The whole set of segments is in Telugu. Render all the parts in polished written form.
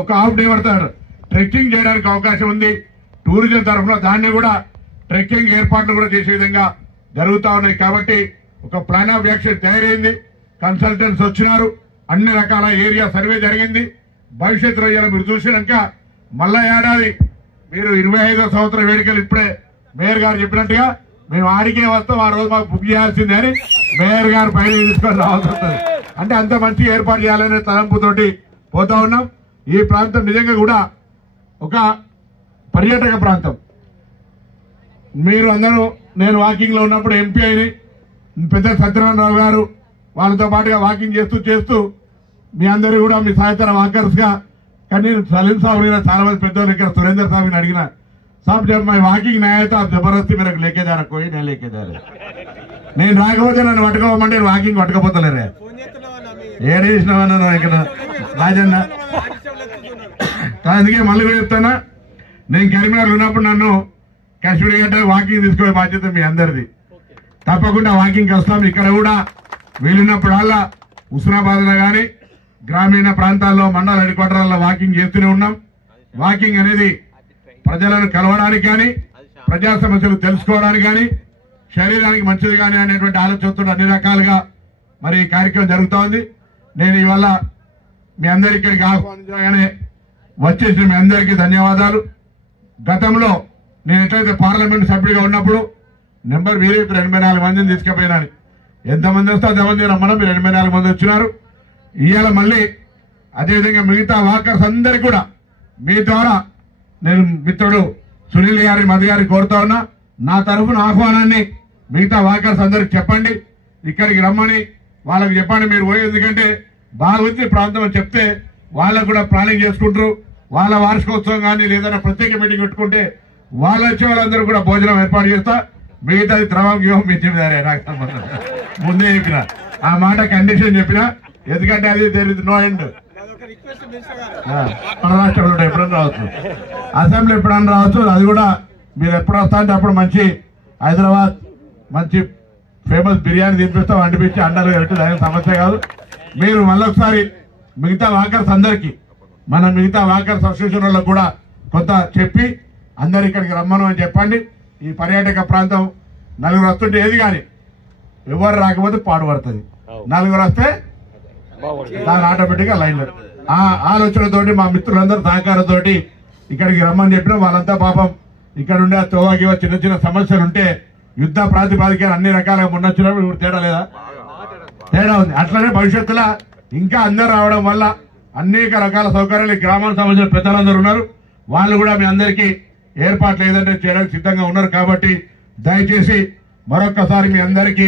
ఒక హాఫ్ డే పడతాడు ట్రెక్కింగ్ చేయడానికి అవకాశం ఉంది. టూరిజం తరఫున దాన్ని కూడా ట్రెక్కింగ్ ఏర్పాట్లు కూడా చేసే విధంగా జరుగుతూ ఉన్నాయి. కాబట్టి ఒక ప్లాన్ ఆఫ్ యాక్షన్ తయారైంది. కన్సల్టెంట్స్ వచ్చినారు. అన్ని రకాల ఏరియా సర్వే జరిగింది. భవిష్యత్తులో ఇలా మీరు చూసినాక మళ్ళా ఏడాది మీరు 25వ సంవత్సరం వేడుకలు ఇప్పుడే మేయర్ గారు చెప్పినట్టుగా మేము ఆడికే వస్తాం, ఆ రోజు మాకు బుక్ చేయాల్సిందే అని మేయర్ గారు పైన తీసుకొని రావాల్సి వస్తుంది. అంటే అంత మంచి ఏర్పాటు చేయాలనే తలంపుతోటి పోతా ఉన్నాం. ఈ ప్రాంతం నిజంగా కూడా ఒక పర్యాటక ప్రాంతం. మీరు అందరూ నేను వాకింగ్ లో ఉన్నప్పుడు ఎంపీ అయిన పెద్ద సత్యనారాయణరావు గారు వాళ్ళతో పాటుగా వాకింగ్ చేస్తూ మీ అందరూ కూడా మీ సహాయతర వాకర్స్ గా, కానీ సలీం సాబ్ చాలా మంది పెద్దోళ్ళు ఇక్కడ సురేందర్ సాబ్ అడిగిన సాబ్ జब मैं వాకింగ్ నాయత జబర్దస్తి మీరు లేకేదారా కోయి నేను లేకేదారా, నేను రాకపోతే నన్ను పట్టుకోమంటే వాకింగ్ పట్టుకపోతలేరే ఏడు చేసినావన్నా ఇక్కడ రాజన్న. అందుకే మళ్ళీ కూడా చెప్తానా, నేను కరీంనగర్ ఉన్నప్పుడు నన్ను కాశ్మీర్ గట్ట వాకింగ్ తీసుకునే బాధ్యత మీ అందరిది. తప్పకుండా వాకింగ్కి వస్తాం. ఇక్కడ కూడా వీలున్నప్పుడల్లా హుస్నాబాద్ లో కానీ గ్రామీణ ప్రాంతాల్లో మండల హెడ్ క్వార్టర్లలో వాకింగ్ చేస్తూనే ఉన్నాం. వాకింగ్ అనేది ప్రజలను కలవడానికి కానీ ప్రజా సమస్యలు తెలుసుకోవడానికి కానీ శరీరానికి మంచిది కానీ అనేటువంటి ఆలోచనతో అన్ని రకాలుగా మరి ఈ కార్యక్రమం జరుగుతూ ఉంది. నేను ఇవాళ మీ అందరి ఇక్కడికి ఆహ్వానించగానే వచ్చేసిన మీ అందరికీ ధన్యవాదాలు. గతంలో నేను ఎట్లయితే పార్లమెంట్ సభ్యుడిగా ఉన్నప్పుడు నెంబర్ వేరే 84 మందిని తీసుకుపోయినాను. ఎంతమంది వస్తే అంతమంది రమ్మడం, మీరు 84 మంది వచ్చినారు. ఇవాళ మళ్ళీ అదేవిధంగా మిగతా వాకర్స్ అందరికీ కూడా మీ ద్వారా నేను మిత్రుడు సునీల్ గారి మధు గారికి కోరుతా ఉన్నా, నా తరఫున ఆహ్వానాన్ని మిగతా వాకర్స్ అందరికి చెప్పండి, ఇక్కడికి రమ్మని వాళ్ళకి చెప్పండి. మీరు పోయి ఎందుకంటే బాగుంది ప్రాంతం అని చెప్తే వాళ్ళకు కూడా ప్లానింగ్ చేసుకుంటారు. వాళ్ళ వార్షికోత్సవం కానీ లేదన్నా ప్రత్యేక మీటింగ్ పెట్టుకుంటే వాళ్ళు వచ్చే వాళ్ళందరూ కూడా భోజనం ఏర్పాటు చేస్తా. మిగతాది ద్రవం గివం మీ చెప్పారే నాకు ముందే చెప్పిన ఆ మాట కండిషన్ చెప్పిన, ఎందుకంటే అది తెలియదు నో ఎండ్. మన రాష్ట్రంలో ఎప్పుడన్నా రావచ్చు, అసెంబ్లీ ఎప్పుడన్నా రావచ్చు. అది కూడా మీరు ఎప్పుడు వస్తా అంటే అప్పుడు మంచి హైదరాబాద్ మంచి ఫేమస్ బిర్యానీ తినిపిస్తాం, వండిపించి అండలు పెట్టి దాని సమస్య కాదు. మీరు మళ్ళొకసారి మిగతా వాకర్స్ అందరికీ మన మిగతా వాకర్స్ అసోసియేషన్ వాళ్ళకు కూడా కొంత చెప్పి అందరు ఇక్కడికి రమ్మను అని చెప్పండి. ఈ పర్యాటక ప్రాంతం నలుగురు వస్తుంటే ఏది కానీ ఎవరు రాకపోతే పాడుపడుతుంది, నలుగురు వస్తే దాని ఆటోమేటిక్గా లైన్. ఆ ఆలోచనతోటి మా మిత్రులందరూ సహకారంతో ఇక్కడికి రమ్మని చెప్పినా వాళ్ళంతా పాపం ఇక్కడ ఉండే తోవాగివ చిన్న చిన్న సమస్యలు ఉంటే యుద్ధ ప్రాతిపాదిక అన్ని రకాలుగా మొన్నొచ్చినప్పుడు ఇప్పుడు తేడా లేదా? తేడా ఉంది. అట్లనే భవిష్యత్తులో ఇంకా అందరూ రావడం వల్ల అనేక రకాల సౌకర్యాలు గ్రామానికి సంబంధించిన పెద్దలందరూ ఉన్నారు. వాళ్ళు కూడా మీ అందరికీ ఏర్పాట్లు ఏదంటే చేయడానికి సిద్ధంగా ఉన్నారు. కాబట్టి దయచేసి మరొక్కసారి మీ అందరికీ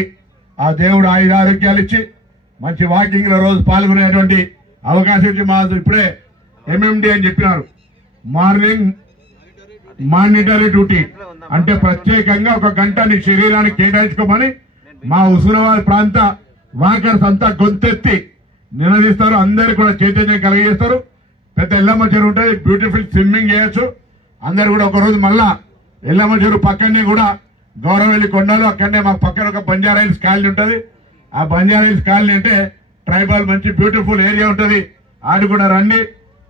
ఆ దేవుడు ఆయుధ ఆరోగ్యాలు ఇచ్చి మంచి వాకింగ్ లో రోజు పాల్గొనేటువంటి అవకాశం ఇచ్చి మా ఇప్పుడే ఎంఎండి అని చెప్పినారు, మార్నింగ్ మానిటరీ డ్యూటీ అంటే ప్రత్యేకంగా 1 గంట నీ శరీరానికి కేటాయించుకోమని మా హుస్నాబాద్ ప్రాంత వాకర్స్ అంతా గొంతెత్తి నిలదీస్తారు. అందరు కూడా చైతన్యం కలిగజేస్తారు. పెద్ద ఎల్లమ్మ చెరువు ఉంటుంది, బ్యూటిఫుల్ స్విమ్మింగ్ చేయొచ్చు. అందరు కూడా ఒకరోజు మళ్ళా ఎల్లమ్మ చెరువు పక్కనే కూడా గౌరవెల్లి కొండలు, అక్కడనే మాకు పక్కన ఒక బంజారా హిల్స్ కాలనీ ఉంటుంది. ఆ బంజారా హిల్స్ కాలనీ అంటే ట్రైబల్ మంచి బ్యూటిఫుల్ ఏరియా ఉంటుంది. ఆడు కూడా రండి.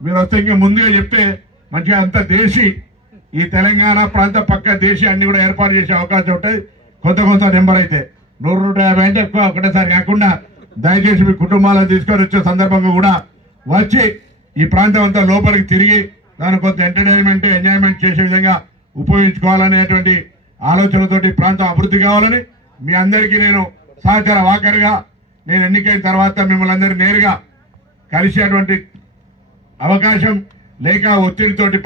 మీరు వస్తే ఇంకా ముందుగా చెప్తే మంచిగా అంత దేశీ ఈ తెలంగాణ ప్రాంత పక్క దేశీ అన్ని కూడా ఏర్పాటు చేసే అవకాశం ఉంటుంది. కొంత నెంబర్ అయితే 100-150 అంటే ఎక్కువ ఒకటేసారి కాకుండా దయచేసి మీ కుటుంబాలను తీసుకొని వచ్చే సందర్భంగా కూడా వచ్చి ఈ ప్రాంతం అంతా లోపలికి తిరిగి దాని కొంత ఎంజాయ్మెంట్ చేసే విధంగా ఉపయోగించుకోవాలనేటువంటి ఆలోచనతోటి ప్రాంతం అభివృద్ధి కావాలని మీ అందరికీ నేను సహచర వాకర్గా నేను ఎన్నికైన తర్వాత మిమ్మల్ని అందరినీ నేరుగా కలిసేటువంటి అవకాశం లేక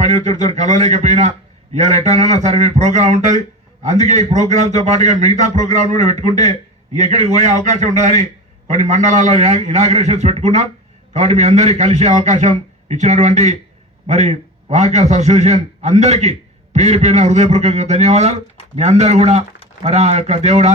పని ఒత్తిడితో కలవలేకపోయినా ఇవాళ ఎట్లనన్నా సరే మీ ప్రోగ్రాం ఉంటుంది. అందుకే ఈ ప్రోగ్రాంతో పాటుగా మిగతా ప్రోగ్రాం కూడా పెట్టుకుంటే ఎక్కడికి పోయే అవకాశం ఉండదని కొన్ని మండలాల్లో ఇనాగ్రేషన్స్ పెట్టుకున్నాం. కాబట్టి మీ అందరికీ కలిసే అవకాశం ఇచ్చినటువంటి మరి వాకర్స్ అసోసియేషన్ అందరికీ పేరు పేరున హృదయపూర్వకంగా ధన్యవాదాలు. మీ అందరూ కూడా మరి ఆ యొక్క దేవుడు